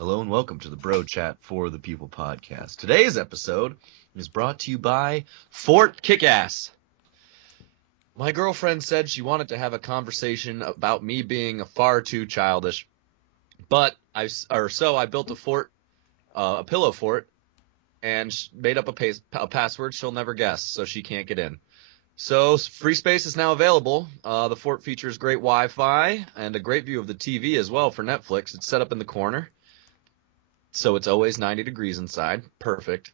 Hello and welcome to the Bro Chat for the People podcast. Today's episode is brought to you by Fort Kickass. My girlfriend said she wanted to have a conversation about me being far too childish, but I built a pillow fort, and made up a password she'll never guess, so she can't get in. So free space is now available. The fort features great Wi-Fi and a great view of the TV as well for Netflix. It's set up in the corner, so it's always 90 degrees inside. Perfect.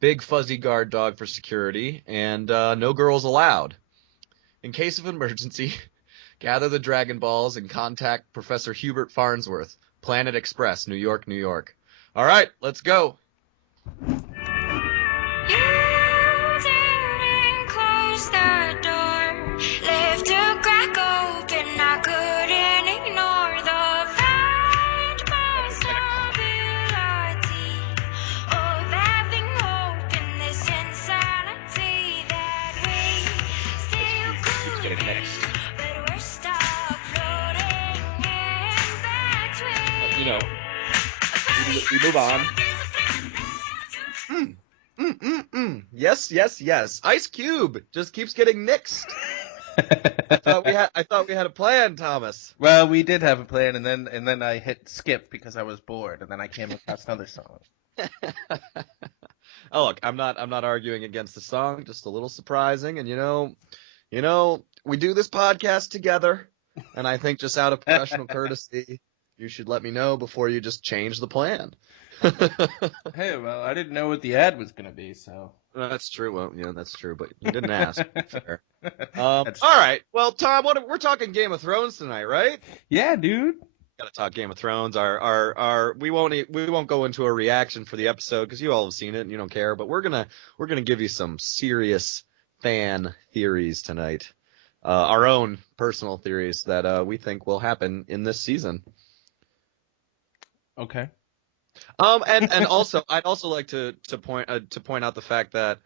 Big fuzzy guard dog for security, and no girls allowed. In case of emergency, gather the Dragon Balls and contact Professor Hubert Farnsworth, Planet Express, New York, New York. All right, let's go. We move on. Yes. Ice Cube just keeps getting nixed. I thought we had a plan, Thomas. Well, we did have a plan, and then I hit skip because I was bored, and then I came across another song. Oh, look, I'm not arguing against the song, just a little surprising. And you know, we do this podcast together, and I think just out of professional courtesy, you should let me know before you just change the plan. Hey, well, I didn't know what the ad was going to be, so. That's true. Well, yeah, that's true, but you didn't ask. Fair. All right. Well, Tom, we're talking Game of Thrones tonight, right? Yeah, dude. Gotta talk Game of Thrones. We won't go into a reaction for the episode because you all have seen it and you don't care. But we're gonna give you some serious fan theories tonight. Our own personal theories that we think will happen in this season. Okay. And also, I'd also like to point out the fact that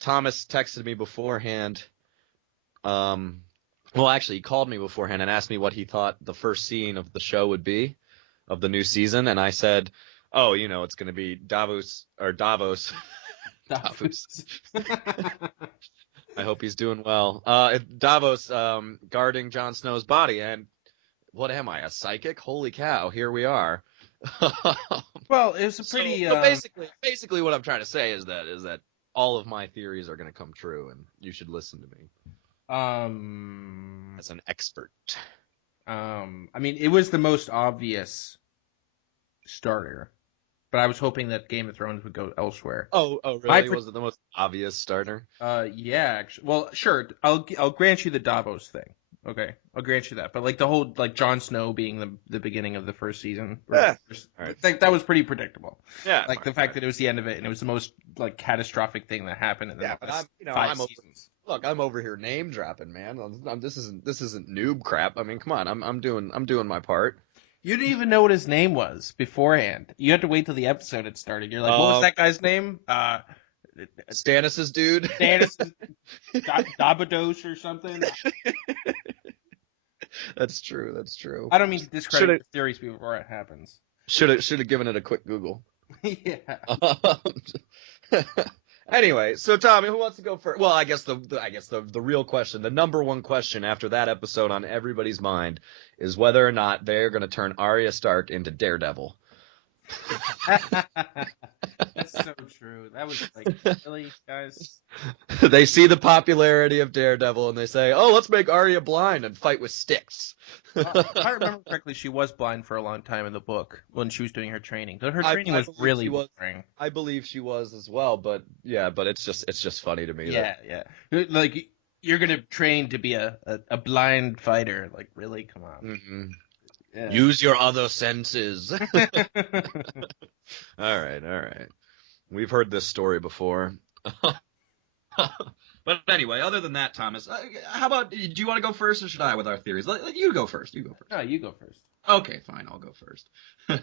Thomas texted me beforehand. Well, actually, he called me beforehand and asked me what he thought the first scene of the show would be, of the new season, and I said, "Oh, it's going to be Davos." Davos. I hope he's doing well. Davos guarding Jon Snow's body, and what am I, a psychic? Holy cow! Here we are. Well, it was a pretty. So basically, what I'm trying to say is that all of my theories are going to come true, and you should listen to me. As an expert. I mean, it was the most obvious starter, but I was hoping that Game of Thrones would go elsewhere. Oh, really? Was it the most obvious starter? Yeah, actually. Well, sure. I'll grant you the Davos thing. Okay, I'll grant you that. But like the whole Jon Snow being the beginning of the first season, yeah, right. that was pretty predictable. Yeah, like the fact that it was the end of it and it was the most catastrophic thing that happened in the last 5 seasons. I'm over here name dropping, man. This isn't noob crap. I mean, come on, I'm doing my part. You didn't even know what his name was beforehand. You had to wait till the episode had started. You're like, what was that guy's name? Stannis' dude. Stannis' Dabados or something. That's true. I don't mean to discredit the theories before it happens. Should have given it a quick Google. Yeah. Anyway, so Tommy, who wants to go first? Well, I guess the real question, the number one question after that episode on everybody's mind, is whether or not they're going to turn Arya Stark into Daredevil. That's so true. That was like, really, guys? They see the popularity of Daredevil and they say, "Oh, let's make Arya blind and fight with sticks." If I remember correctly, she was blind for a long time in the book when she was doing her training. Her training was really boring. I believe she was as well, but it's just funny to me. Yeah. Like, you're gonna train to be a blind fighter. Like, really? Come on. Mm-hmm. Yeah. Use your other senses. All right. We've heard this story before. But anyway, other than that, Thomas, how about, do you want to go first or should I with our theories? You go first. No, you go first. Okay, fine. I'll go first.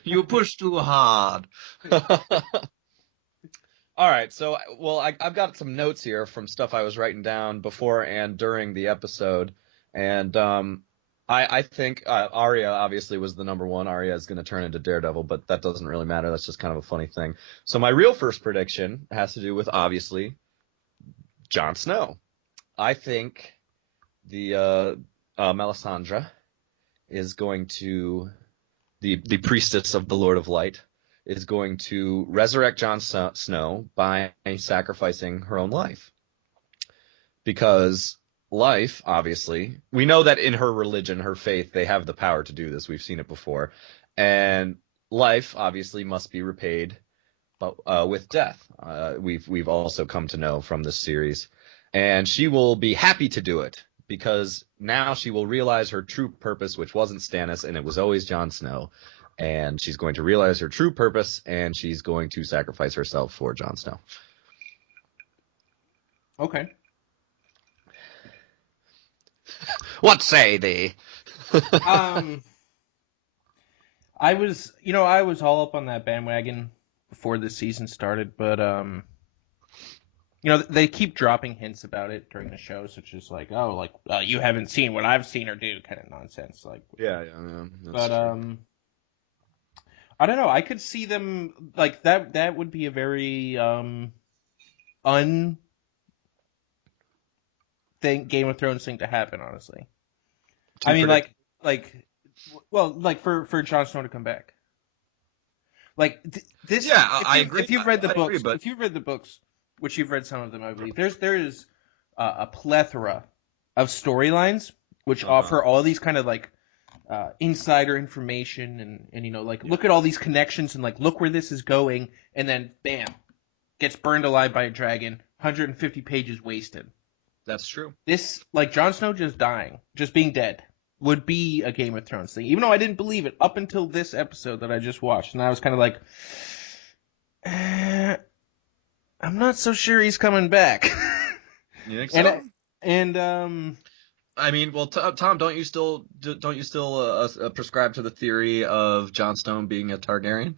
You push too hard. All right. So, well, I've got some notes here from stuff I was writing down before and during the episode. And I think Arya obviously was the number one. Arya is going to turn into Daredevil, but that doesn't really matter. That's just kind of a funny thing. So my real first prediction has to do with obviously Jon Snow. I think the Melisandre is going to the priestess of the Lord of Light is going to resurrect Jon Snow by sacrificing her own life. Because life, obviously, we know that in her religion, her faith, they have the power to do this. We've seen it before. And life, obviously, must be repaid with death. We've also come to know from this series. And she will be happy to do it because now she will realize her true purpose, which wasn't Stannis, and it was always Jon Snow. And she's going to realize her true purpose, and she's going to sacrifice herself for Jon Snow. Okay. What say thee? I was all up on that bandwagon before the season started, but they keep dropping hints about it during the show, such as like, you haven't seen what I've seen her do, kind of nonsense. Like, yeah, but true. I don't know. I could see them like that. That would be a very Game of Thrones thing to happen, honestly. I mean, for Jon Snow to come back. Like this. Yeah, I agree. If you've read the books, agree, but... if you've read the books, which you've read some of them, I believe there is a plethora of storylines which offer all these kind of like insider information and look at all these connections and like look where this is going, and then bam, gets burned alive by a dragon, 150 pages wasted. That's true. This, like, Jon Snow just dying, just being dead, would be a Game of Thrones thing. Even though I didn't believe it up until this episode that I just watched. And I was kind of like, I'm not so sure he's coming back. You think so? I mean, well, Tom, don't you still prescribe to the theory of Jon Snow being a Targaryen?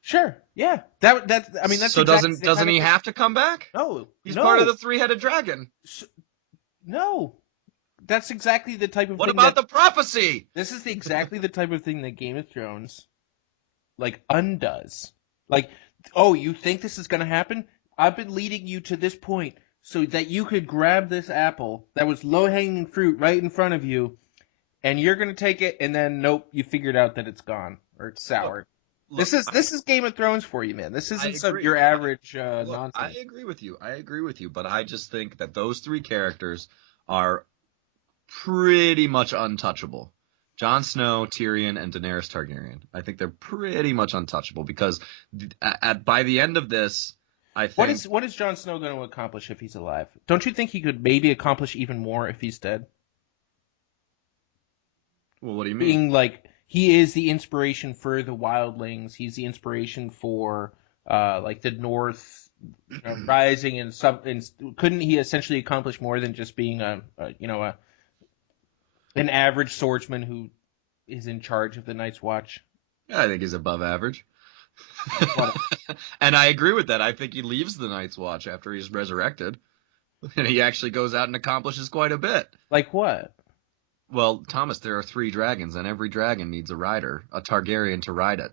Sure. Yeah. That's so exactly doesn't he have to come back? No. He's part of the three-headed dragon. No. That's exactly the type of what thing. What about the prophecy? This is exactly the type of thing that Game of Thrones like undoes. Like, oh, you think this is going to happen? I've been leading you to this point so that you could grab this apple that was low-hanging fruit right in front of you, and you're going to take it, and then nope, you figured out that it's gone or it's soured. Look, this is Game of Thrones for you, man. This isn't your average nonsense. I agree with you, but I just think that those three characters are pretty much untouchable. Jon Snow, Tyrion, and Daenerys Targaryen. I think they're pretty much untouchable because by the end of this, I think... What is Jon Snow going to accomplish if he's alive? Don't you think he could maybe accomplish even more if he's dead? Well, what do you mean? Being like... He is the inspiration for the wildlings. He's the inspiration for the North rising and couldn't he essentially accomplish more than just being an average swordsman who is in charge of the Night's Watch? Yeah, I think he's above average. And I agree with that. I think he leaves the Night's Watch after he's resurrected, and he actually goes out and accomplishes quite a bit. Like what? Well, Thomas, there are 3 dragons, and every dragon needs a rider, a Targaryen to ride it.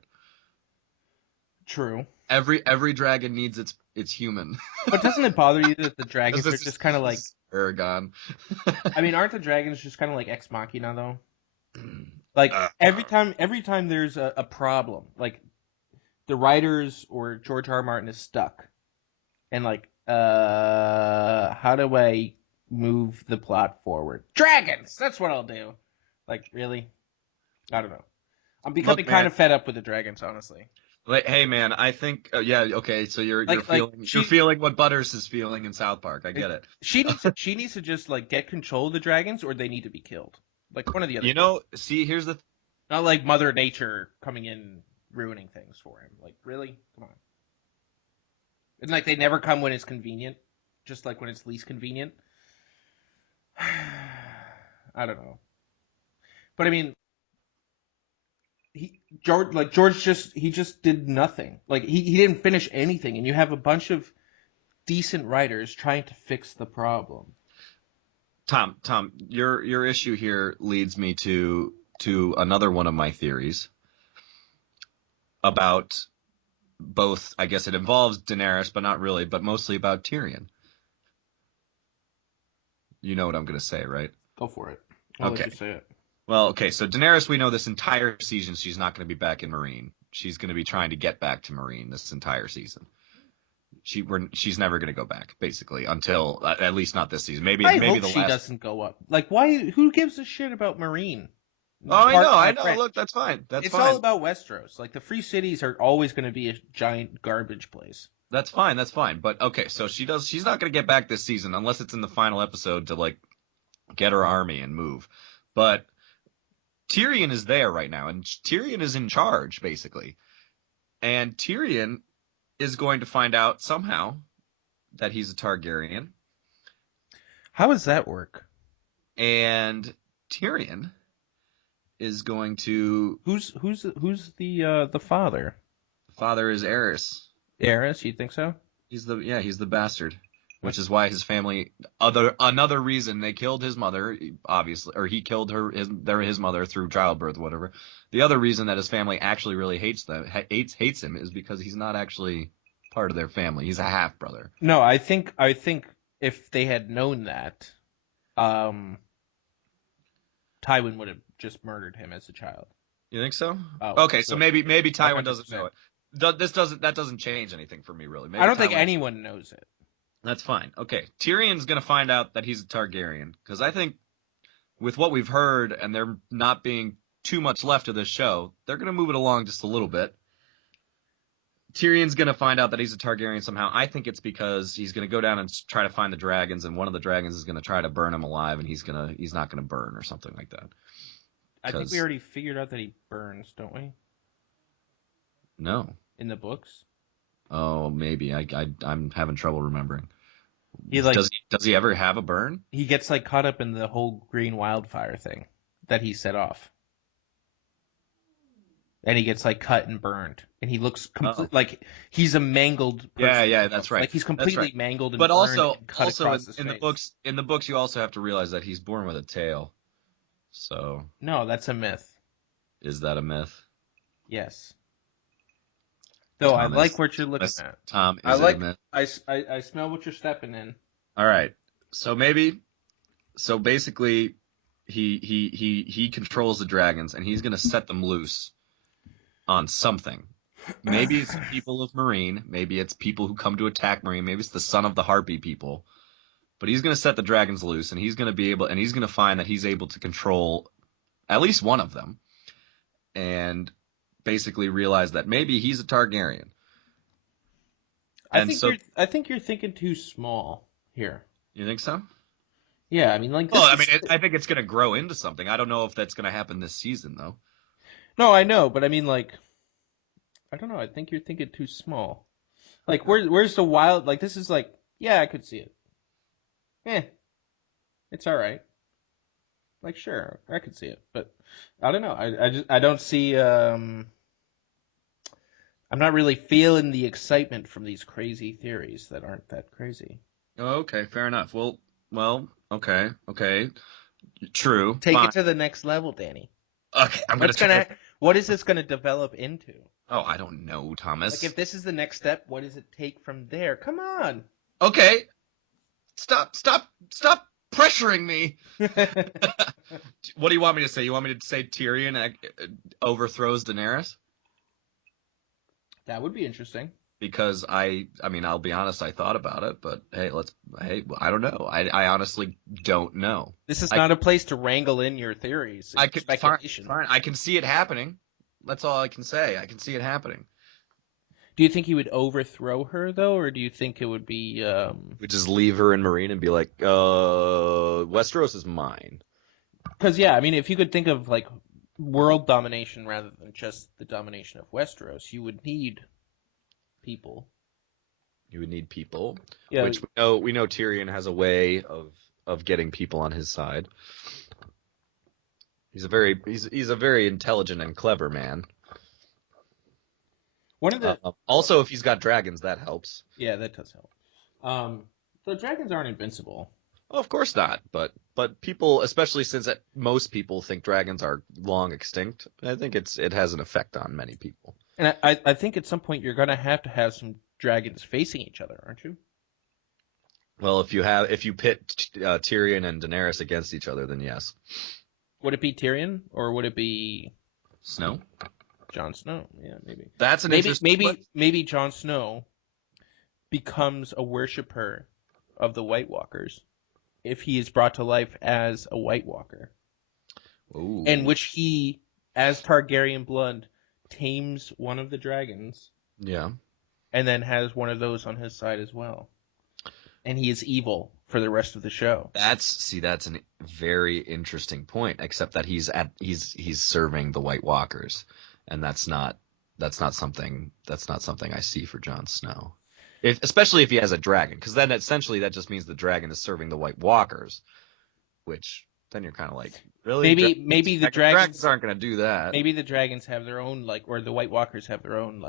True. Every dragon needs its human. But doesn't it bother you that the dragons are just kind of like Aragon? I mean, aren't the dragons just kind of like Ex Machina though? Like every time there's a problem, like the writers or George R. R. Martin is stuck, and like, how do I move the plot forward? Dragons! That's what I'll do. Like, really? I don't know. I'm becoming kind of fed up with the dragons, honestly. Like, hey, man, I think, okay, so you're feeling what Butters is feeling in South Park. I get it. She needs to just, like, get control of the dragons, or they need to be killed. Like, one of the other. See, here's the... Not like Mother Nature coming in, ruining things for him. Like, really? Come on. It's like they never come when it's convenient, just like when it's least convenient. I don't know, but I mean, George just did nothing. Like he didn't finish anything, and you have a bunch of decent writers trying to fix the problem. Tom, your issue here leads me to another one of my theories about both. I guess it involves Daenerys, but not really, but mostly about Tyrion. You know what I'm going to say, right? Go for it. I'll let Okay. you say it. Well, okay, so Daenerys, we know this entire season she's not going to be back in Marine. She's going to be trying to get back to Marine this entire season. She's never going to go back, basically, until at least not this season. Maybe I hope the she last. doesn't go up. Like, why? Who gives a shit about Marine? Oh, I know. Right. Look, that's fine. It's all about Westeros. Like, the free cities are always going to be a giant garbage place. That's fine. But okay, so she's not going to get back this season unless it's in the final episode to like get her army and move. But Tyrion is there right now, and Tyrion is in charge, basically. And Tyrion is going to find out somehow that he's a Targaryen. How does that work? And Tyrion is going to. Who's the father? Father is Aerys. Aerys, you think so? He's the bastard. Which is why his family, another reason they killed his mother, obviously, or he killed his mother through childbirth, whatever. The other reason that his family actually really hates him is because he's not actually part of their family. He's a half brother. No, I think if they had known that, Tywin would have just murdered him as a child. You think so? Oh, okay, so maybe Tywin 100%. doesn't know it. That doesn't change anything for me really. Maybe I don't think Tywin- anyone knows it. That's fine. Okay, Tyrion's gonna find out that he's a Targaryen because I think with what we've heard and there not being too much left of this show, they're gonna move it along just a little bit. Tyrion's gonna find out that he's a Targaryen somehow. I think it's because he's gonna go down and try to find the dragons, and one of the dragons is gonna try to burn him alive, and he's not gonna burn or something like that. I think we already figured out that he burns, don't we? No. In the books. Oh, maybe. I'm having trouble remembering. Does he ever have a burn? He gets like caught up in the whole green wildfire thing that he set off. And he gets like cut and burned. And he looks like he's a mangled person. Yeah, that's right. Like he's completely mangled and but burned also and cut across his in face. the books you also have to realize that he's born with a tail. So no, that's a myth. Is that a myth? Yes. Though I like what you're looking at. Tom, is it a myth? I smell what you're stepping in. All right. So basically he controls the dragons and he's going to set them loose on something. Maybe it's people of Marine, maybe it's people who come to attack Marine, maybe it's the son of the Harpy people. But he's going to set the dragons loose and he's going to find that he's able to control at least one of them. And basically realize that maybe he's a Targaryen. I think you're thinking too small here. You think so? Yeah, I mean, like. I think it's going to grow into something. I don't know if that's going to happen this season, though. No, I know, but I mean, like, I don't know. I think you're thinking too small. Like, where's the wild? Like, this is like, yeah, I could see it. It's all right. Like, sure, I could see it, but I don't know. I don't see. I'm not really feeling the excitement from these crazy theories that aren't that crazy. Oh, okay, fair enough. Well, okay, true. Take fine. it to the next level, Danny. Okay, what is this gonna develop into? Oh, I don't know, Thomas. Like, if this is the next step, what does it take from there? Come on. Okay. Stop pressuring me. What do you want me to say? You want me to say Tyrion overthrows Daenerys? That would be interesting. Because I mean, I'll be honest, I thought about it, but hey, I don't know. I honestly don't know. This is not a place to wrangle in your theories. Speculation. Fine. I can see it happening. That's all I can say. I can see it happening. Do you think he would overthrow her, though, or do you think it would be... We just leave her in Marine and be like, Westeros is mine. Because, yeah, I mean, if you could think of, like, world domination rather than just the domination of Westeros, you would need people. You would need people. Yeah. Which we know Tyrion has a way of getting people on his side. He's a very intelligent and clever man. Also, if he's got dragons, that helps. Yeah, that does help. The dragons aren't invincible. Well, of course not, but But people, especially since most people think dragons are long extinct, I think it has an effect on many people. And I think at some point you're gonna have some dragons facing each other, aren't you? Well, if you pit Tyrion and Daenerys against each other, then yes. Would it be Tyrion or would it be Snow? Jon Snow? Yeah, maybe. That's an interesting question. Maybe Jon Snow becomes a worshiper of the White Walkers if he is brought to life as a White Walker. Ooh. In which he, as Targaryen blood, tames one of the dragons. Yeah. And then has one of those on his side as well. And he is evil for the rest of the show. That's a very interesting point, except that he's serving the White Walkers, and that's not something I see for Jon Snow. Especially if he has a dragon, because then essentially that just means the dragon is serving the White Walkers, which then you're kind of like, really? Maybe the dragons aren't going to do that. Maybe the dragons have their own or the White Walkers have their own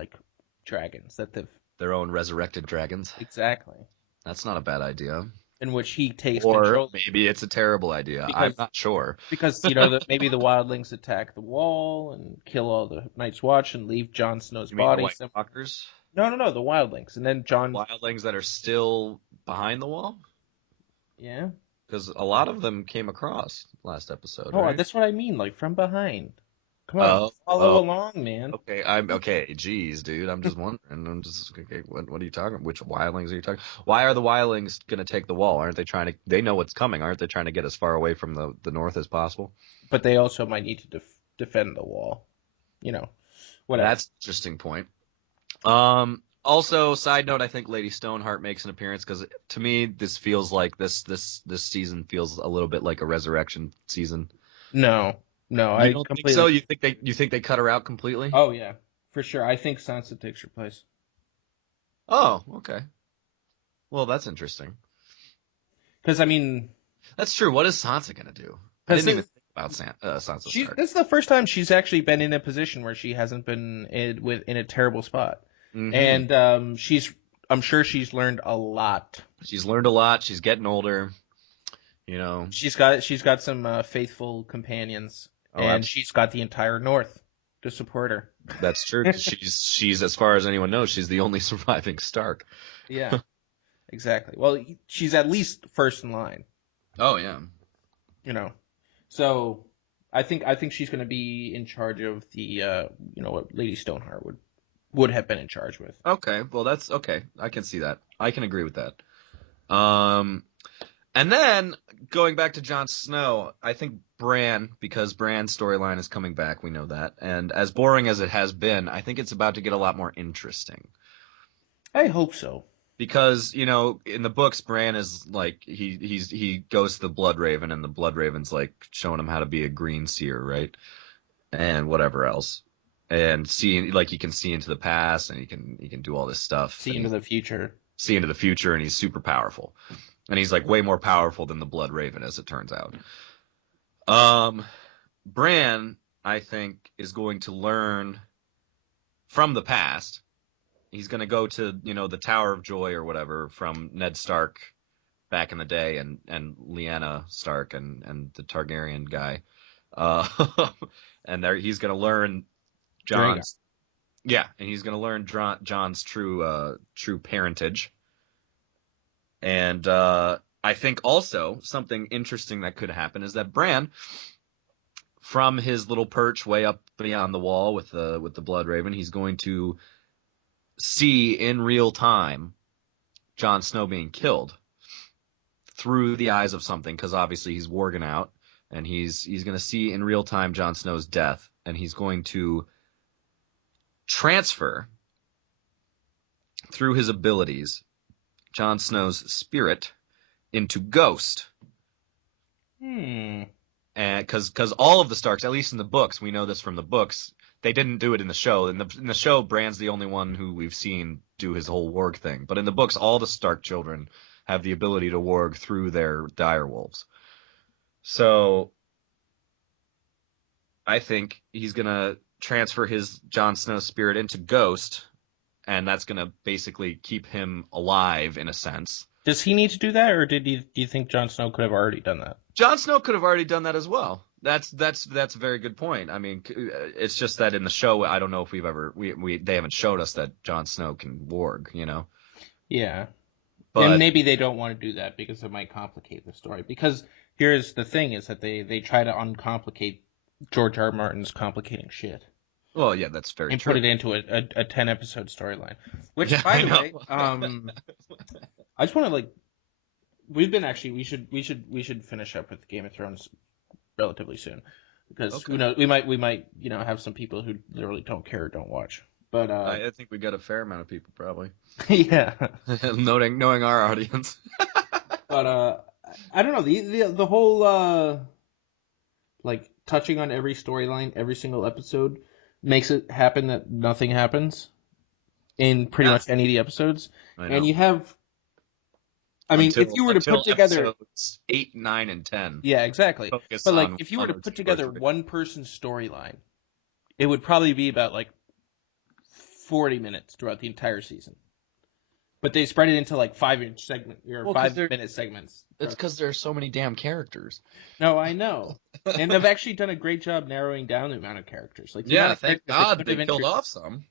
dragons that they've their own resurrected dragons. Exactly. That's not a bad idea. In which he takes control. Or maybe it's a terrible idea. I'm not sure. Because maybe the wildlings attack the wall and kill all the Night's Watch and leave Jon Snow's body. The White Walkers? No, the wildlings, and then wildlings that are still behind the wall. Yeah. Because a lot of them came across last episode. Oh, right? That's what I mean, from behind. Come on, follow along, man. Okay, Jeez, dude, I'm just wondering. I'm just okay. What are you talking? Which wildlings are you talking? Why are the wildlings gonna take the wall? Aren't they trying to? They know what's coming. Aren't they trying to get as far away from the north as possible? But they also might need to defend the wall. Whatever. That's an interesting point. Also, side note, I think Lady Stoneheart makes an appearance because to me, this feels like this season feels a little bit like a resurrection season. No, I don't think so. You think they cut her out completely? Oh yeah, for sure. I think Sansa takes her place. Oh, okay. Well, that's interesting. Because that's true. What is Sansa gonna do? I didn't even think about Sansa. This is the first time she's actually been in a position where she hasn't been in a terrible spot, and I'm sure she's learned a lot. She's learned a lot. She's getting older. She's got some faithful companions. And she's got the entire North to support her. That's true. She's as far as anyone knows, she's the only surviving Stark. Yeah, exactly. Well, she's at least first in line. Oh yeah. So I think she's going to be in charge of the what Lady Stoneheart would have been in charge with. Okay, well that's okay. I can see that. I can agree with that. And then, going back to Jon Snow, I think Bran, because Bran's storyline is coming back, we know that. And as boring as it has been, I think it's about to get a lot more interesting. I hope so. Because, in the books, Bran is he goes to the Blood Raven, and the Blood Raven's showing him how to be a green seer, right? And whatever else. And seeing, he can see into the past, and he can do all this stuff. See into the future, and he's super powerful. And he's way more powerful than the Blood Raven, as it turns out. Bran, I think, is going to learn from the past. He's going to go to, the Tower of Joy or whatever from Ned Stark back in the day and Lyanna Stark and the Targaryen guy. And he's going to learn Jon's. Yeah, and he's going to learn Jon's true parentage. And I think also something interesting that could happen is that Bran, from his little perch way up beyond the wall with the Blood Raven, he's going to see in real time Jon Snow being killed through the eyes of something, because obviously he's warging out, and he's going to see in real time Jon Snow's death, and he's going to transfer through his abilities Jon Snow's spirit into Ghost. And because all of the Starks, at least in the books, we know this from the books, they didn't do it in the show. In the show, Bran's the only one who we've seen do his whole warg thing. But in the books, all the Stark children have the ability to warg through their direwolves. So I think he's gonna transfer his Jon Snow spirit into Ghost, and that's going to basically keep him alive in a sense. Does he need to do that, or do you think Jon Snow could have already done that? Jon Snow could have already done that as well. That's a very good point. I mean, it's just that in the show, I don't know if they haven't showed us that Jon Snow can warg, Yeah. And But maybe they don't want to do that because it might complicate the story. Because here's the thing is that they try to uncomplicate George R. R. Martin's complicating shit. well, yeah, that's very And true. put it into a 10-episode storyline. Which, Yeah, by I the know. way, I just want to we should finish up with Game of Thrones relatively soon. Because Okay. who knows, we might have some people who literally don't care or don't watch. But I think we got a fair amount of people probably yeah. knowing our audience. But I don't know, the whole like touching on every storyline, every single episode makes it happen that nothing happens in pretty much any of the episodes. I know. And you have, I mean, if you were to put together episodes 8, 9, and 10. Yeah, exactly. Focus But like, on if you were one to or put two or together three. one person's storyline, it would probably be about like 40 minutes throughout the entire season. But they spread it into like 5-inch segment or 5-minute segments. It's because there's so many damn characters. No, I know, and they've actually done a great job narrowing down the amount of characters. Like, Thank God they killed off some.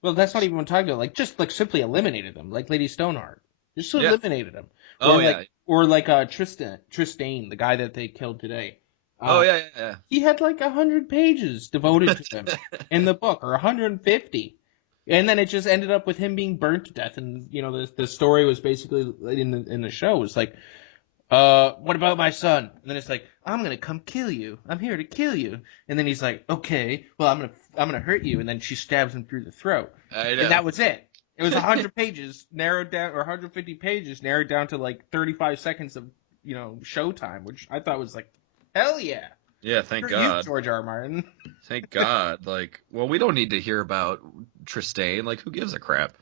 Well, that's not even what I'm talking about. Like, just like simply eliminated them, like Lady Stoneheart. Just eliminated them. Or like Tristane, the guy that they killed today. Yeah. He had like 100 pages devoted to him in the book, or 150. And then it just ended up with him being burnt to death. And, the story was basically, in the show, was like, what about my son? And then it's like, I'm going to come kill you. I'm here to kill you. And then he's like, okay, well, I'm going to hurt you. And then she stabs him through the throat. I know. And that was it. It was 100 pages narrowed down, or 150 pages narrowed down to like 35 seconds of, showtime, which I thought was like, hell yeah. Yeah, thank Screw God. you, George R. R. Martin. Thank God. Like, well, we don't need to hear about Tristane. Like, who gives a crap?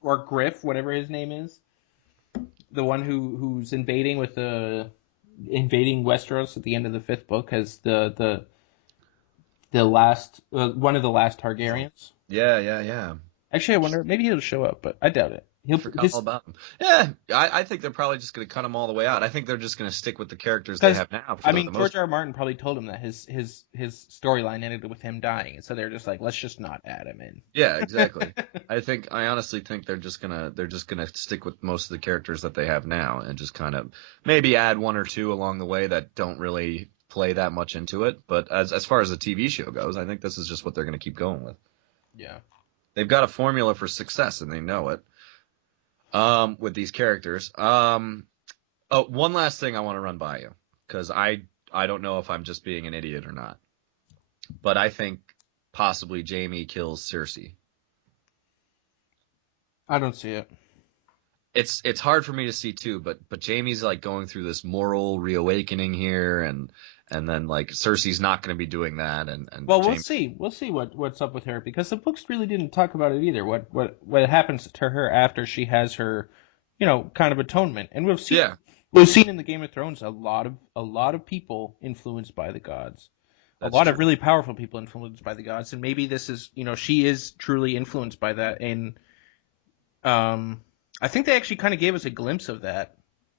or Griff, whatever his name is. The one who's invading Westeros at the end of the 5th book as the last one of the last Targaryens. Yeah. Actually, I wonder, maybe he'll show up, but I doubt it. Forgot all about him. Yeah, I think they're probably just going to cut him all the way out. I think they're just going to stick with the characters they have now. George R. R. Martin probably told him that his storyline ended with him dying, so they're just like, let's just not add him in. Yeah, exactly. I honestly think they're just gonna stick with most of the characters that they have now, and just kind of maybe add one or two along the way that don't really play that much into it. But as far as the TV show goes, I think this is just what they're going to keep going with. Yeah, they've got a formula for success, and they know it. With these characters. One last thing I want to run by you, because I don't know if I'm just being an idiot or not, but I think possibly Jaime kills Cersei. I don't see it. It's hard for me to see too, but Jaime's like going through this moral reawakening here, and then like Cersei's not going to be doing that, and well, we'll see what's up with her, because the books really didn't talk about it either. What happens to her after she has her, kind of atonement, and we've seen in the Game of Thrones a lot of people influenced by the gods. That's a lot of really powerful people influenced by the gods, and maybe this is, she is truly influenced by that. And I think they actually kind of gave us a glimpse of that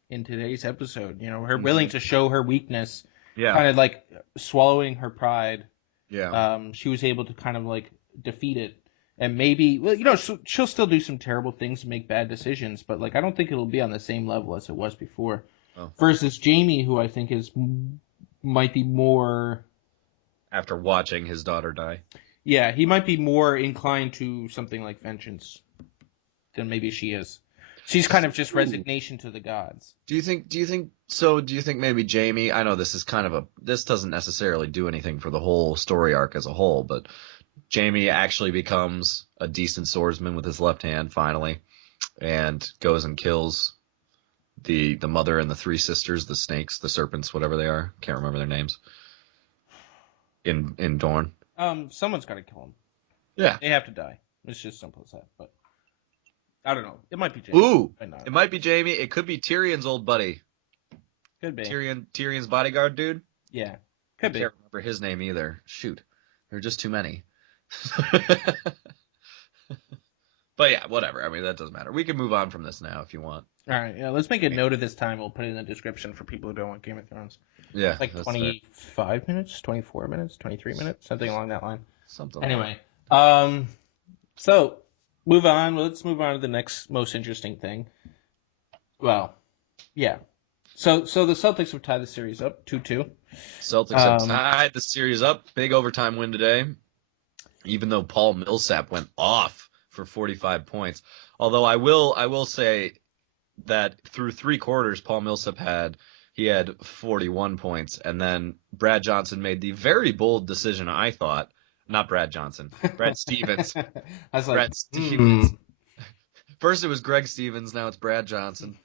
in today's episode. Her willing to show her weakness. Yeah. Kind of like swallowing her pride. Yeah. She was able to kind of like defeat it. And maybe, she'll still do some terrible things and make bad decisions, but like I don't think it'll be on the same level as it was before. Oh. Versus Jaime, who I think might be more. After watching his daughter die. Yeah, he might be more inclined to something like vengeance than maybe she is. She's kind of just resignation to the gods. Do you think maybe Jaime, I know this is this doesn't necessarily do anything for the whole story arc as a whole, but Jaime actually becomes a decent swordsman with his left hand finally, and goes and kills the mother and the 3 sisters, the snakes, the serpents, whatever they are. Can't remember their names. In Dorne. Someone's got to kill them. Yeah. They have to die. It's just simple as that, but I don't know. It might be Jaime. Ooh, it might be Jaime. It could be Tyrion's old buddy. Could be. Tyrion's bodyguard dude? Yeah, could be. I can't remember his name either. Shoot. There are just too many. But yeah, whatever. I mean, that doesn't matter. We can move on from this now if you want. All right, yeah, let's make a note of this time. We'll put it in the description for people who don't want Game of Thrones. Yeah, It's like that's fair. 25 minutes, 24 minutes, 23 minutes, something along that line. Something. Anyway, so move on. Let's move on to the next most interesting thing. Well, yeah. So the Celtics have tied the series up 2-2. Celtics have tied the series up. Big overtime win today. Even though Paul Millsap went off for 45 points. Although I will say that through 3 quarters, Paul Millsap had 41 points, and then Brad Johnson made the very bold decision, I thought. Not Brad Johnson. Brad Stevens. I was like, Brad Stevens. First it was Greg Stevens, now it's Brad Johnson.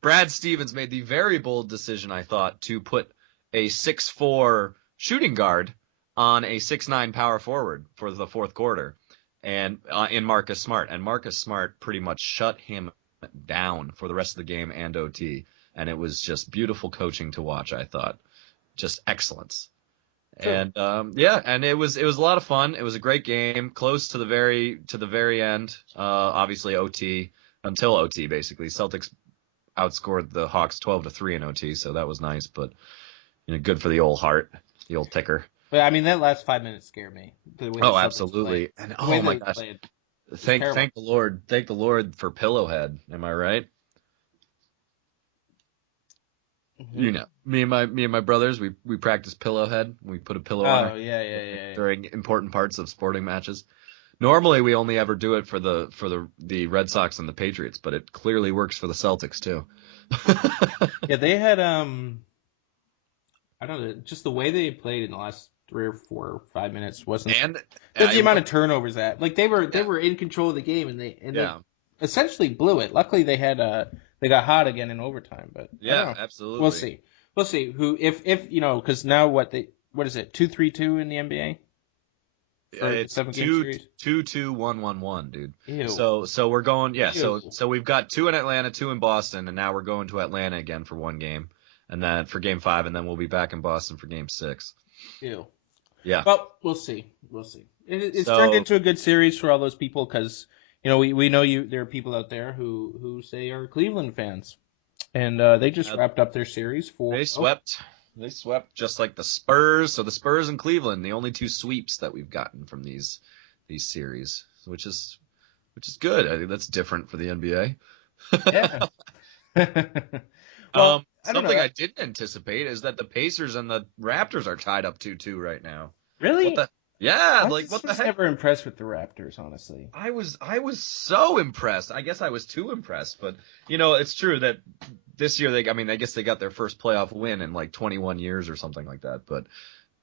Brad Stevens made the very bold decision, I thought, to put a 6'4" shooting guard on a 6'9" power forward for the fourth quarter, and in Marcus Smart. And Marcus Smart pretty much shut him down for the rest of the game and OT. And it was just beautiful coaching to watch, I thought. Just excellence. Sure. And and it was a lot of fun. It was a great game, close to the very end. Obviously OT, until OT basically. Celtics outscored the Hawks 12-3 in OT, so that was nice, but good for the old heart, the old ticker. But I mean, that last 5 minutes scared me. Absolutely. And oh my gosh. Thank the Lord. Thank the Lord for Pillowhead. Am I right? Mm-hmm. Me and my brothers, we practice Pillowhead. We put a pillow on during important parts of sporting matches. Normally we only ever do it for the Red Sox and the Patriots, but it clearly works for the Celtics too. Yeah, they had I don't know, just the way they played in the last 3 or 4 or 5 minutes wasn't. And the amount of turnovers they were in control of the game, and they essentially blew it. Luckily they got hot again in overtime, but yeah, absolutely. We'll see who if because now what is it 2-3-2 in the NBA? It's 2-2-1-1-1, dude. Ew. So we're going so we've got 2 in Atlanta, 2 in Boston, and now we're going to Atlanta again for 1 game, and then for game 5, and then we'll be back in Boston for game 6. Ew. Yeah. Well, we'll see. It's turned into a good series for all those people because we know there are people out there who say are Cleveland fans, and they just wrapped up their series for. They swept just like the Spurs. So the Spurs and Cleveland, the only 2 sweeps that we've gotten from these series, which is good. I think that's different for the NBA. Yeah. Well, something I didn't anticipate is that the Pacers and the Raptors are tied up 2-2 right now. Really? Yeah, what the heck? I was never impressed with the Raptors, honestly. I was so impressed. I guess I was too impressed, but it's true that this year I guess they got their first playoff win in like 21 years or something like that.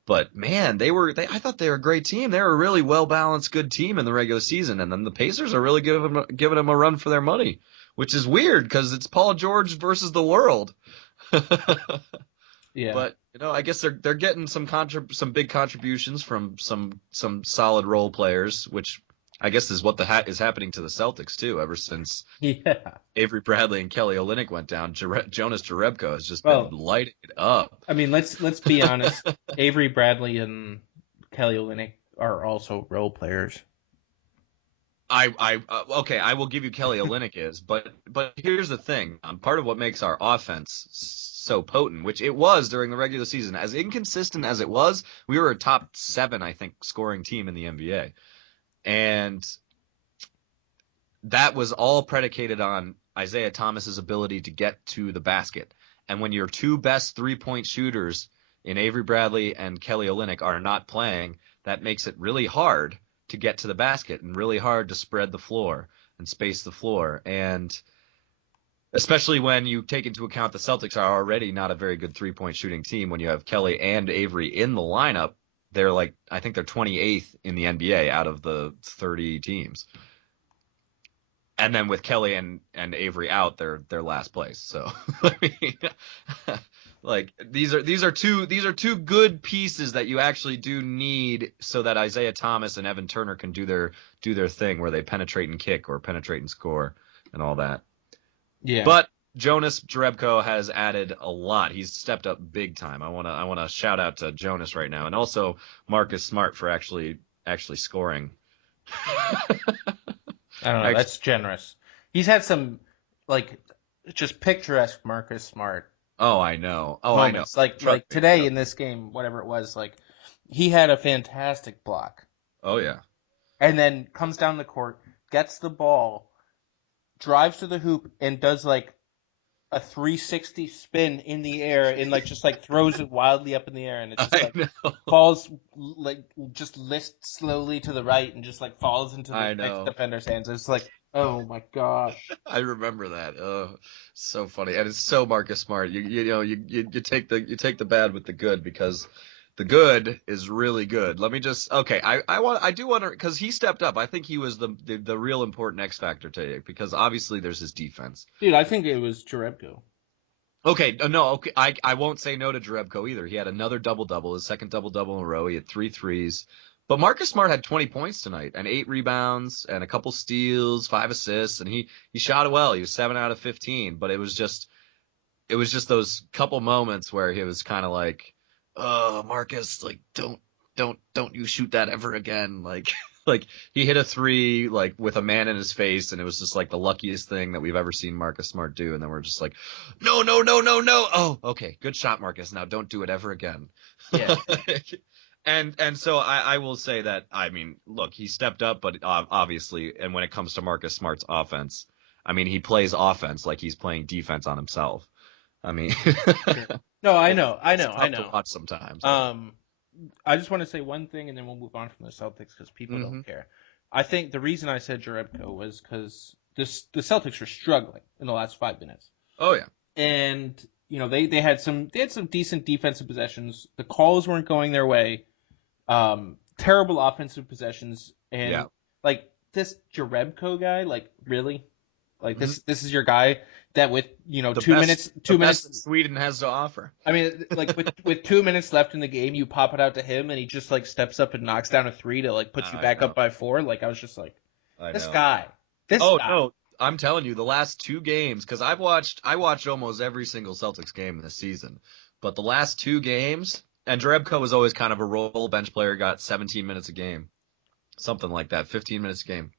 But man, I thought they were a great team. They were a really well balanced, good team in the regular season, and then the Pacers are really giving them a run for their money, which is weird because it's Paul George versus the world. Yeah. But I guess they're getting some big contributions from some solid role players, which I guess is what is happening to the Celtics too. Ever since Avery Bradley and Kelly Olynyk went down, Jonas Jerebko has just been lighting it up. I mean, let's be honest. Avery Bradley and Kelly Olynyk are also role players. Okay, I will give you Kelly Olynyk is, but here's the thing. Part of what makes our offense so potent, which it was during the regular season, as inconsistent as it was, we were a top 7, I think, scoring team in the NBA. And that was all predicated on Isaiah Thomas's ability to get to the basket. And when your 2 best 3-point shooters in Avery Bradley and Kelly Olynyk are not playing, that makes it really hard to get to the basket and really hard to spread the floor and space the floor. And especially when you take into account the Celtics are already not a very good 3-point shooting team, when you have Kelly and Avery in the lineup, I think they're 28th in the NBA out of the 30 teams. And then with Kelly and Avery out, they're last place. So I mean, like these are two good pieces that you actually do need so that Isaiah Thomas and Evan Turner can do their thing where they penetrate and kick or penetrate and score and all that. Yeah. But Jonas Jerebko has added a lot. He's stepped up big time. I wanna shout out to Jonas right now, and also Marcus Smart for actually scoring I don't know. That's generous. He's had some, like, just picturesque Marcus Smart Oh, I know. Oh, I know. moments. Like Trust me. today in this game, whatever it was, like, he had a fantastic block. Oh, yeah. And then comes down the court, gets the ball, drives to the hoop, and does, like, a 360 spin in the air and, like, just, like, throws it wildly up in the air. And it just, I like, know. falls, like, just lists slowly to the right and just, like, falls into the I next know. defender's hands. It's like, oh my gosh. I remember that. Oh, so funny, and it's so Marcus Smart. You take the bad with the good because the good is really good. Let me just okay. I do want to because he stepped up. I think he was the real important X factor today because obviously there's his defense. Dude, I think it was Jerebko. Okay, no, okay. I won't say no to Jerebko either. He had another double double, his second double double in a row. He had 3 threes. But Marcus Smart had 20 points tonight and 8 rebounds and a couple steals, 5 assists, and he shot well. He was 7 out of 15, but it was just those couple moments where he was kind of like, "Oh, Marcus, like don't you shoot that ever again." Like like he hit a 3 like with a man in his face and it was just like the luckiest thing that we've ever seen Marcus Smart do, and then we're just like, "No, no, no, no, no." Oh, okay. Good shot, Marcus. Now don't do it ever again. Yeah. And so I will say that, I mean, look, he stepped up, but obviously, and when it comes to Marcus Smart's offense, I mean, he plays offense like he's playing defense on himself. I mean, Sure. No, I it's, know, I it's know, I tough to know. watch sometimes. Um, I just want to say one thing, and then we'll move on from the Celtics because people Hmm. don't care. I think the reason I said Jerebko was because the Celtics were struggling in the last 5 minutes, Oh yeah, and they had some decent defensive possessions. The calls weren't going their way. Terrible offensive possessions, yeah. and like this Jerebko guy, like really, like Hmm. this is your guy that with The 2 minutes, the two best that minutes. Sweden has to offer. I mean, like with 2 minutes left in the game, you pop it out to him, and he just like steps up and knocks down a three to like put you I back up know, by 4. Like I was just like, I this know. guy, this Oh guy. no, I'm telling you, the last 2 games, because I watched almost every single Celtics game this season, but the last 2 games, and Jerebko was always kind of a role bench player, got 17 minutes a game, something like that, 15 minutes a game.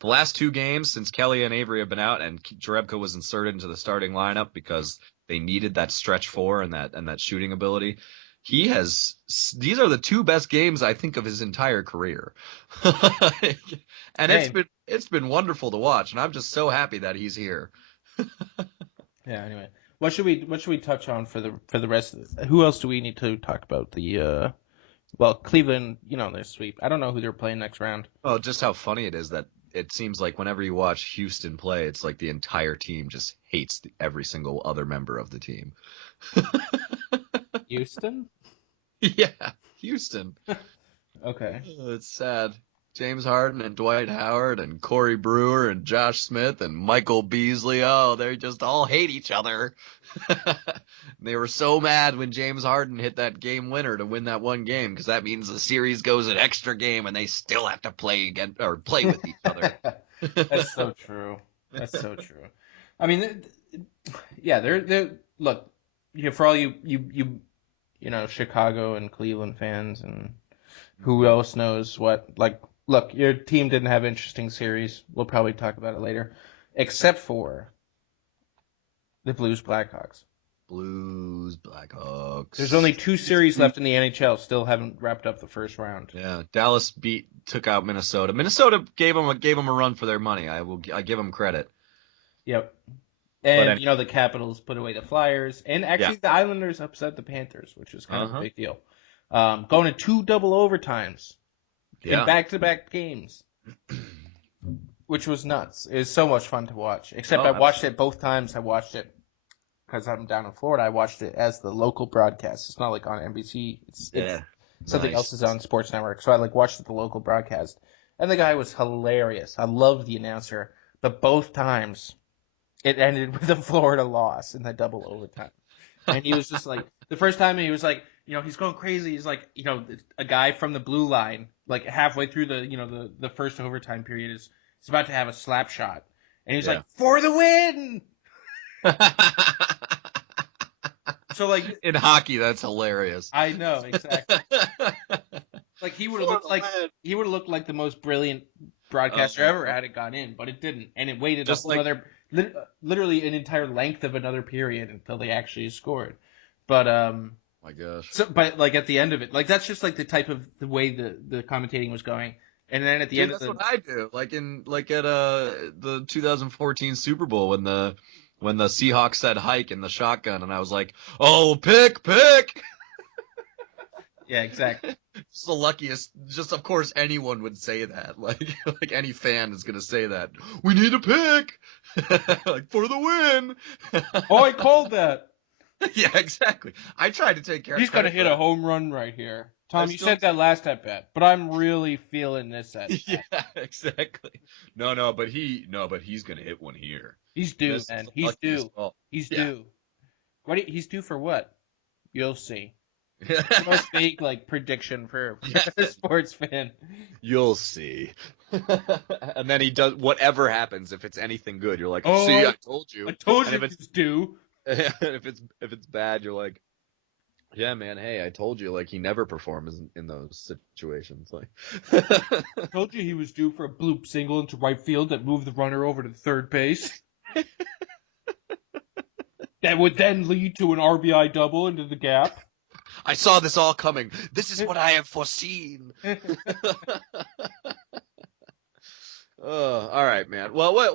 The last 2 games since Kelly and Avery have been out, and Jerebko was inserted into the starting lineup because they needed that stretch four and that shooting ability. He has these are the 2 best games I think of his entire career. And it's Same. been wonderful to watch, and I'm just so happy that he's here. Yeah. Anyway, what should we touch on for the rest of this? Who else do we need to talk about? Well, Cleveland, their sweep. I don't know who they're playing next round. Oh, just how funny it is that it seems like whenever you watch Houston play, it's like the entire team just hates every single other member of the team. Houston. Yeah, Houston. Okay. It's sad. James Harden and Dwight Howard and Corey Brewer and Josh Smith and Michael Beasley. Oh, they just all hate each other. They were so mad when James Harden hit that game winner to win that one game because that means the series goes an extra game and they still have to play again or play with each other. That's so true. That's so true. I mean, yeah, they're look, for all Chicago and Cleveland fans and who else knows what, like, look, your team didn't have interesting series. We'll probably talk about it later, except for the Blues Blackhawks. Blues, Blackhawks. There's only 2 series left in the NHL. Still haven't wrapped up the first round. Yeah, Dallas took out Minnesota. Minnesota gave them a run for their money. I give them credit. Yep. But And the Capitals put away the Flyers, and actually yeah. the Islanders upset the Panthers, which is kind of a Uh-huh. big deal. Going to 2 double overtimes in Yeah. back-to-back games, which was nuts. It was so much fun to watch. Except Oh, I watched it both times. I watched it because I'm down in Florida. I watched it as the local broadcast. It's not like on NBC. It's Yeah. something Nice. else is on Sports Network. So I watched it the local broadcast, and the guy was hilarious. I loved the announcer, but both times it ended with a Florida loss in the double overtime. And he was just like, the first time he was like, he's going crazy. He's like, a guy from the blue line, like halfway through the first overtime period is about to have a slap shot. And he's Yeah. like, for the win! So, like, In hockey, that's hilarious. I know, exactly. Like he would have For looked the like win. he would have looked like the most brilliant broadcaster ever had it gone in, but it didn't, and it waited a Just whole like other, literally an entire length of another period until they actually scored. But my gosh. so but like at the end of it, like that's just like the type of the way the commentating was going, and then at the Dude, end of that's the what I do. Like at the 2014 Super Bowl when the Seahawks said hike in the shotgun, and I was like, oh, pick. yeah, exactly. It's the luckiest. Just of course anyone would say that. Like like any fan is gonna say that. We need a pick, like for the win. Oh, I called that. Yeah, exactly. I tried to take care. He's gonna credit for hit a that. home run right here. I Tom, you still said that last at bat, but I'm really feeling this at bat. Yeah, exactly. No, but he's gonna hit one here. He's due, This is man. the He's luckiest due. call. He's Yeah. due. He's due for what? You'll see. The most fake like prediction for a sports fan. You'll see. And then he does whatever happens. If it's anything good, you're like, Oh, see, I told you. I told And you if it's due. if it's bad, you're like, yeah, man, hey, I told you. Like he never performs in those situations. Like I told you he was due for a bloop single into right field that moved the runner over to third base. That would then lead to an RBI double into the gap. I saw this all coming. This is what I have foreseen. All right, man. Well, what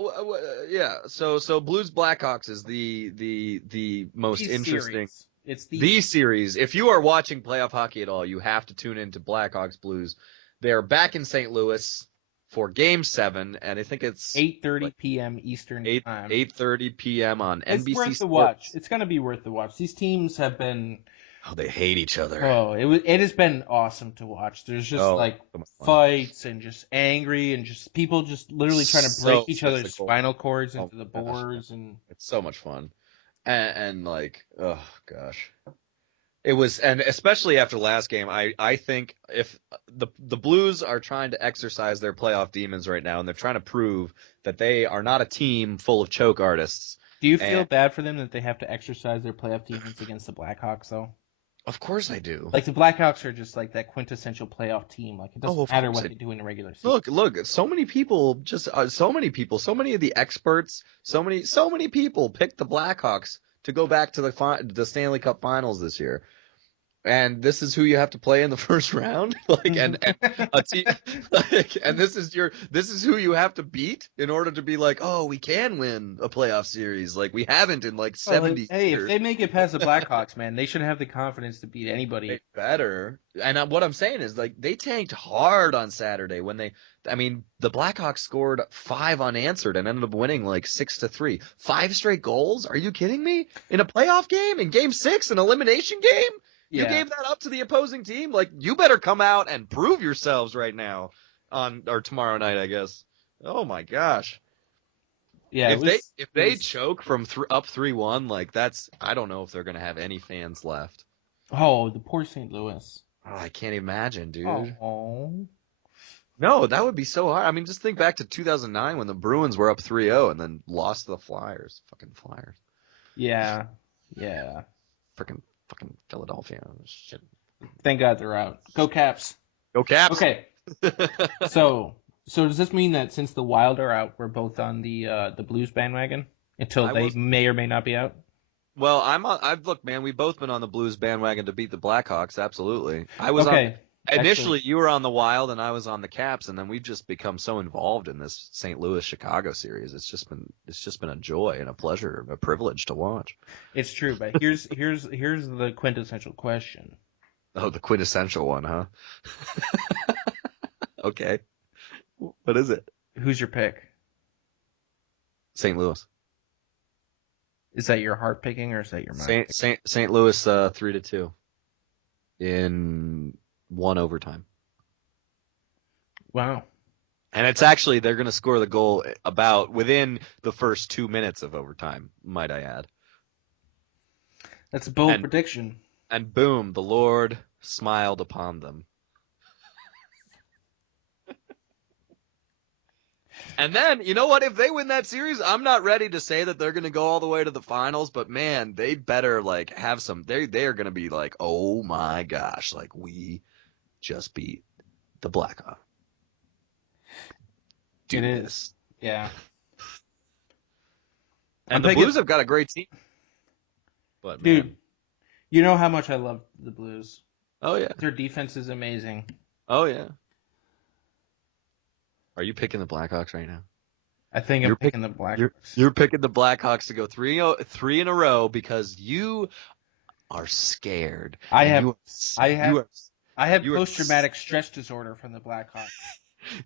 yeah. So Blues Blackhawks is the most interesting. Series. It's The series. If you are watching playoff hockey at all, you have to tune into Blackhawks Blues. They are back in St. Louis for Game 7, and I think it's 8:30 p.m. Eastern time. 8:30 p.m. on NBC It's worth the Sports. watch. It's gonna be worth the watch. These teams have been. Oh, they hate each other. Oh, it has been awesome to watch. There's just so like much fun. fights and just angry and just people just literally trying to So break each other's physical. spinal cords into the gosh. boards and. It's so much fun. And like, oh gosh. It was, and especially after last game, I think if the Blues are trying to exercise their playoff demons right now, and they're trying to prove that they are not a team full of choke artists. Do you feel bad for them that they have to exercise their playoff demons against the Blackhawks, though? Of course I do. Like the Blackhawks are just like that quintessential playoff team. Like it doesn't matter what they do in the regular season. Look, so many people, so many of the experts, so many people picked the Blackhawks to go back to the Stanley Cup Finals this year. And this is who you have to play in the first round, and a team, and this is who you have to beat in order to be like, oh, we can win a playoff series, like we haven't in like 70 Hey, years. if they make it past the Blackhawks, man, they should have the confidence to beat anybody. They better. And what I'm saying is, like, they tanked hard on Saturday when the Blackhawks scored 5 unanswered and ended up winning like 6-3. 5 straight goals? Are you kidding me? In a playoff game, in Game 6, an elimination game? You gave that up to the opposing team? Like, you better come out and prove yourselves right now or tomorrow night, I guess. Oh my gosh. Yeah. If they choke from up 3-1, like I don't know if they're gonna have any fans left. Oh, the poor St. Louis. Oh, I can't imagine, dude. Oh. No, that would be so hard. I mean, just think back to 2009 when the Bruins were up 3-0 and then lost to the Flyers. Fucking Flyers. Yeah. Yeah. Fucking Philadelphia. Shit. Thank God they're out. Go Caps. Go Caps. Okay. So does this mean that since the Wild are out, we're both on the Blues bandwagon until they may or may not be out? Well, I've looked, man. We've both been on the Blues bandwagon to beat the Blackhawks. Absolutely. I was initially. You were on the Wild, and I was on the Caps, and then we've just become so involved in this St. Louis Chicago series. It's just been a joy and a pleasure, a privilege to watch. It's true, but here's the quintessential question. Oh, the quintessential one, huh? Okay. What is it? Who's your pick? St. Louis. Is that your heart picking or is that your mind? St. Louis 3-2 in 1 overtime. Wow. And it's actually they're going to score the goal about within the first 2 minutes of overtime, might I add. That's a bold prediction. And boom, the Lord smiled upon them. And then, you know what? If they win that series, I'm not ready to say that they're going to go all the way to the finals, but man, they better have some. They are going to be like, oh my gosh, like we just beat the Blackhawks do It is. this. Yeah. And the Blues have got a great team. But, man. Dude, you know how much I love the Blues. Oh, yeah. Their defense is amazing. Oh, yeah. Are you picking the Blackhawks right now? I think I'm picking the Blackhawks. You're picking the Blackhawks to go three in a row because you are scared. I have post-traumatic stress disorder from the Blackhawks.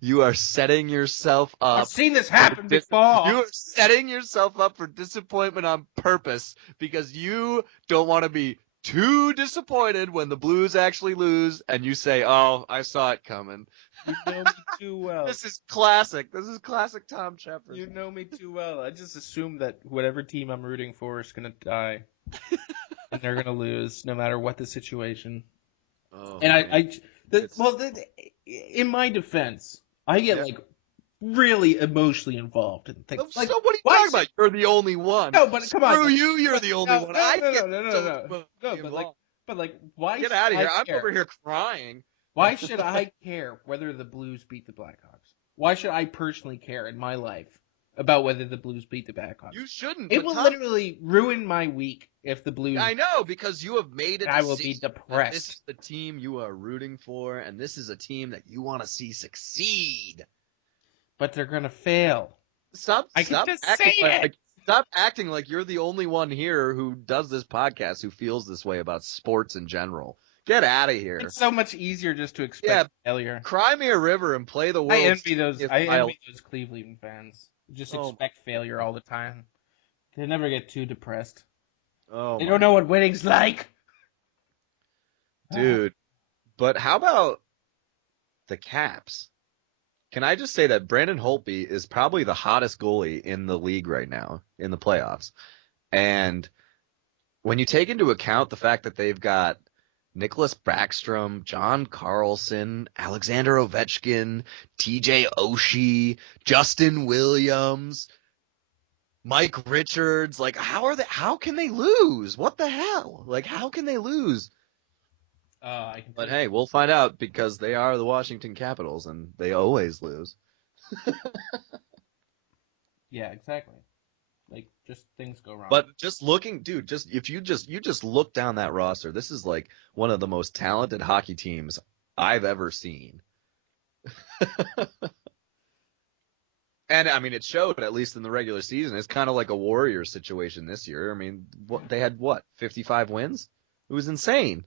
You are setting yourself up. I've seen this happen before. You are setting yourself up for disappointment on purpose because you don't want to be too disappointed when the Blues actually lose and you say, "Oh, I saw it coming." You know me too well. This is classic. This is classic Tom Shepard. You know me too well. I just assume that whatever team I'm rooting for is going to die. And they're going to lose no matter what the situation. Oh, and in my defense, I get like really emotionally involved in things. Like, so what are you talking about? You're the only one. No, but come on. Screw you, you're the only one. No, but why get out of here. I'm over here crying. Why should I care whether the Blues beat the Blackhawks? Why should I personally care in my life about whether the Blues beat the Blackhawks? You shouldn't. It will literally ruin my week if the Blues. I know, because you have made a decision. I will be depressed. This is the team you are rooting for, and this is a team that you want to see succeed. But they're gonna fail. Stop acting like you're the only one here who does this podcast who feels this way about sports in general. Get out of here. It's so much easier just to expect failure. Cry me a river and play the world. I envy those Cleveland fans. Just expect failure all the time. They never get too depressed. Oh, they don't know what winning's like. Dude, but how about the Caps? Can I just say that Brandon Holtby is probably the hottest goalie in the league right now in the playoffs. And when you take into account the fact that they've got Nicholas Backstrom, John Carlson, Alexander Ovechkin, TJ Oshie, Justin Williams, Mike Richards, like how can they lose? What the hell? Like how can they lose? But hey, we'll find out because they are the Washington Capitals and they always lose. Yeah, exactly. Like just things go wrong. But just looking, dude, if you just look down that roster, this is like one of the most talented hockey teams I've ever seen. And I mean, it showed at least in the regular season. It's kind of like a Warriors situation this year. I mean, they had 55 wins? It was insane.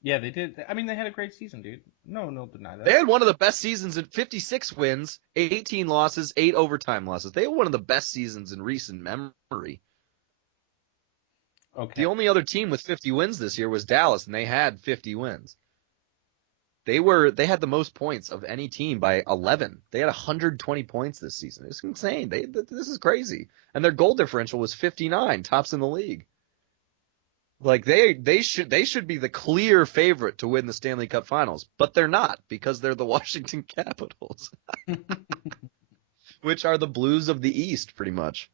Yeah, they did. I mean, they had a great season, dude. No deny that. They had one of the best seasons at 56 wins, 18 losses, 8 overtime losses. They had one of the best seasons in recent memory. Okay. The only other team with 50 wins this year was Dallas, and they had 50 wins. They had the most points of any team by 11. They had 120 points this season. It's insane. This is crazy. And their goal differential was 59, tops in the league. Like they should be the clear favorite to win the Stanley Cup Finals, but they're not because they're the Washington Capitals, which are the Blues of the East, pretty much.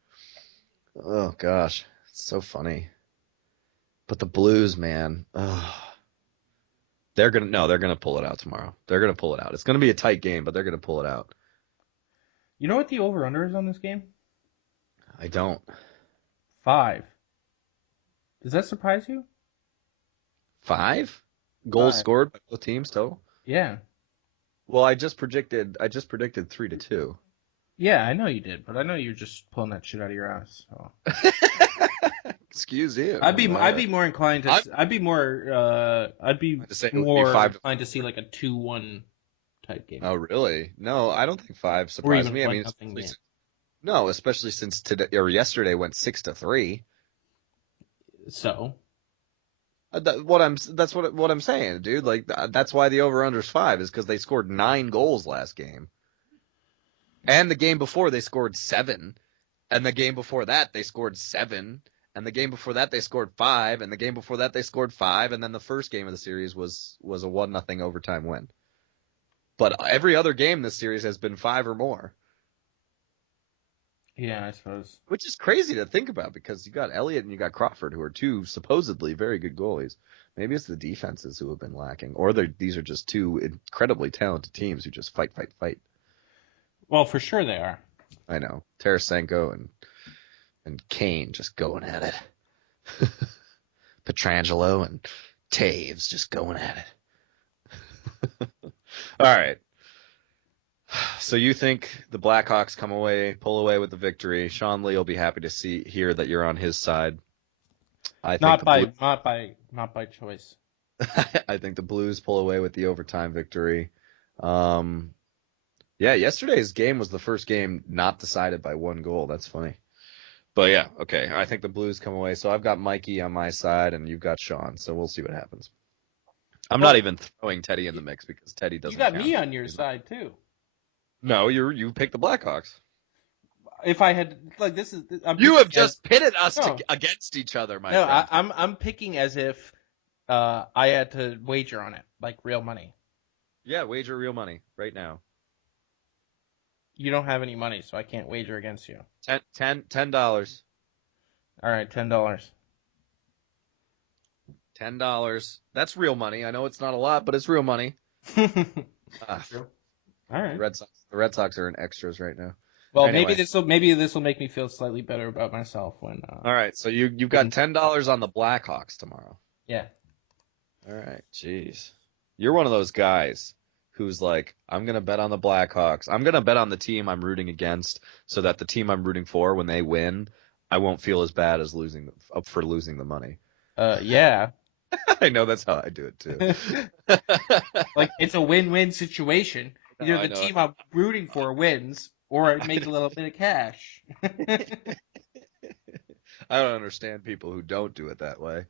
Oh gosh, it's so funny. But the Blues, man, they're gonna pull it out tomorrow. They're gonna pull it out. It's gonna be a tight game, but they're gonna pull it out. You know what the over/under is on this game? I don't. 5. Does that surprise you? 5 goals scored by both teams total? Yeah. Well, I just predicted 3-2. Yeah, I know you did, but I know you're just pulling that shit out of your ass. So. Excuse you. I'd be more inclined to. I'd be more inclined to see like a 2-1 type game. Oh, really? No, I don't think 5 surprised me. I mean, especially since today or yesterday went 6-3. So, that's what I'm saying, dude. Like that's why the over/under is 5 is because they scored 9 goals last game, and the game before they scored 7, and the game before that they scored 7, and the game before that they scored 5, and the game before that they scored 5, and then the first game of the series was a 1-0 overtime win. But every other game this series has been 5 or more. Yeah, I suppose. Which is crazy to think about because you got Elliott and you got Crawford, who are two supposedly very good goalies. Maybe it's the defenses who have been lacking, or these are just two incredibly talented teams who just fight, fight, fight. Well, for sure they are. I know Tarasenko and Kane just going at it. Petrangelo and Taves just going at it. All right. So you think the Blackhawks pull away with the victory? Sean Lee will be happy to hear that you're on his side. I think Not by choice. I think the Blues pull away with the overtime victory. Yeah, yesterday's game was the first game not decided by one goal. That's funny. But yeah, okay. I think the Blues come away. So I've got Mikey on my side and you've got Sean. So we'll see what happens. I'm not even throwing Teddy in the mix because Teddy doesn't count. You got me on your side too. No, you picked the Blackhawks. If I had you have just pitted us against each other, my friend. I'm picking as if I had to wager on it, like real money. Yeah, wager real money right now. You don't have any money, so I can't wager against you. $10. All right, $10. $10. That's real money. I know it's not a lot, but it's real money. All right. The Red Sox are in extras right now. Well, anyway. maybe this will make me feel slightly better about myself when. All right, so you've got $10 on the Blackhawks tomorrow. Yeah. All right, jeez, you're one of those guys who's like, I'm gonna bet on the Blackhawks. I'm gonna bet on the team I'm rooting against, so that the team I'm rooting for, when they win, I won't feel as bad as losing the money. Yeah. I know that's how I do it too. Like it's a win-win situation. Either the team I'm rooting for wins, or I make a little bit of cash. I don't understand people who don't do it that way.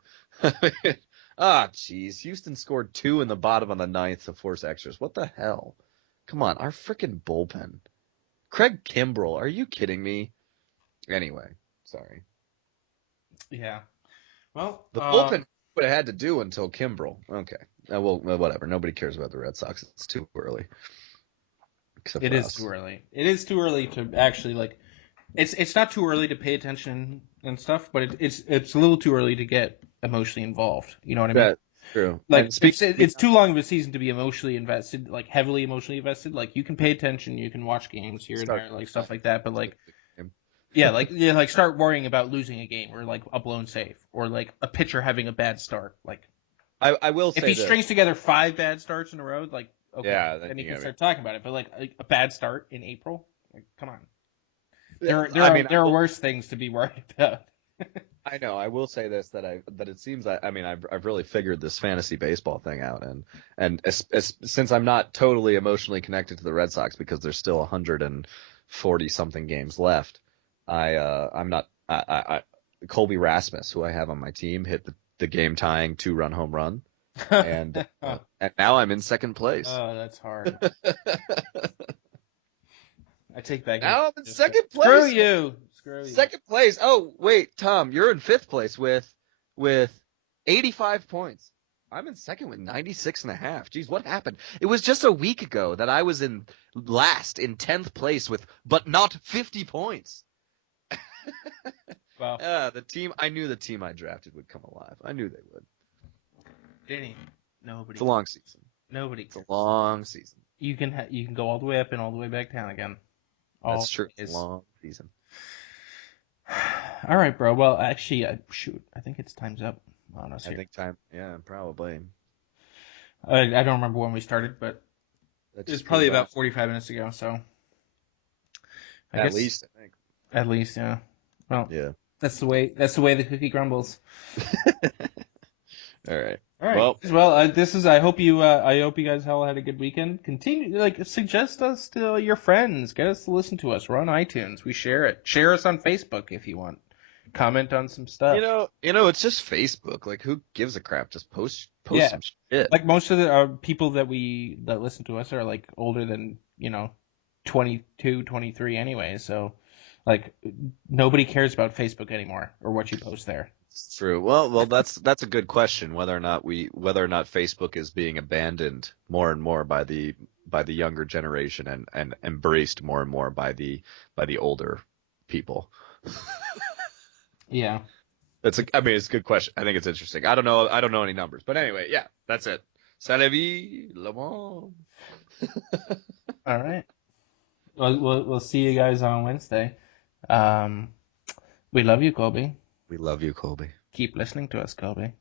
Jeez. Houston scored 2 in the bottom of the ninth to force extras. What the hell? Come on, our freaking bullpen. Craig Kimbrell, are you kidding me? Anyway, sorry. Yeah. Well, the bullpen would have had to do until Kimbrell. Okay. Well, whatever. Nobody cares about the Red Sox. It's too early. It is too early. It is too early to actually It's not too early to pay attention and stuff, but it's a little too early to get emotionally involved. You know what I mean? That's true. Like it's too long of a season to be emotionally invested, like heavily emotionally invested. Like you can pay attention, you can watch games here and there, like stuff like that. But like start worrying about losing a game or like a blown save or like a pitcher having a bad start. Like I will say if he strings together 5 bad starts in a row, like okay, yeah, then you can start talking about it. But like a bad start in April, like come on. There are worse things to be worried about. I know. I will say this that it seems I've really figured this fantasy baseball thing out, and since I'm not totally emotionally connected to the Red Sox because there's still 140 something games left, I'm not. Colby Rasmus, who I have on my team, hit the game tying 2-run home run, and now I'm in second place. Oh, that's hard. I take back. Now I'm in second place. Screw you. Second place. Oh, wait, Tom, you're in 5th place with 85 points. I'm in second with 96.5. Jeez, what happened? It was just a week ago that I was in last in 10th place but not 50 points. Wow. I knew the team I drafted would come alive. I knew they would. Denny, nobody. It's a long season. Nobody. It's a long season. You can go all the way up and all the way back down again. That's true. It's a long season. All right, bro. Well, actually, I think it's time's up on us here. I think time. Yeah, probably. I don't remember when we started, but it was probably about 45 minutes ago. So. At least, I think. At least, yeah. Well, yeah. That's the way the cookie crumbles. All right. Well, I hope you guys all had a good weekend. Continue, suggest us to your friends. Get us to listen to us. We're on iTunes. We share it. Share us on Facebook if you want. Comment on some stuff. It's just Facebook. Like, who gives a crap? Just post some shit. Like most of the people that listen to us are like older than 22, 23 anyway. So, like, nobody cares about Facebook anymore or what you post there. It's true. Well, that's a good question. Whether or not Facebook is being abandoned more and more by the younger generation and embraced more and more by the older people? Yeah. It's a good question. I think it's interesting. I don't know any numbers, but anyway, yeah, that's it. Salut, Le Monde. All right. We'll see you guys on Wednesday. Um, we love you, Colby. We love you, Colby. Keep listening to us, Colby.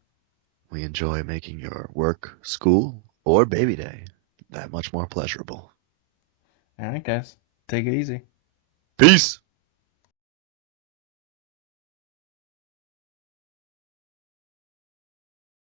We enjoy making your work, school, or baby day that much more pleasurable. All right, guys. Take it easy. Peace.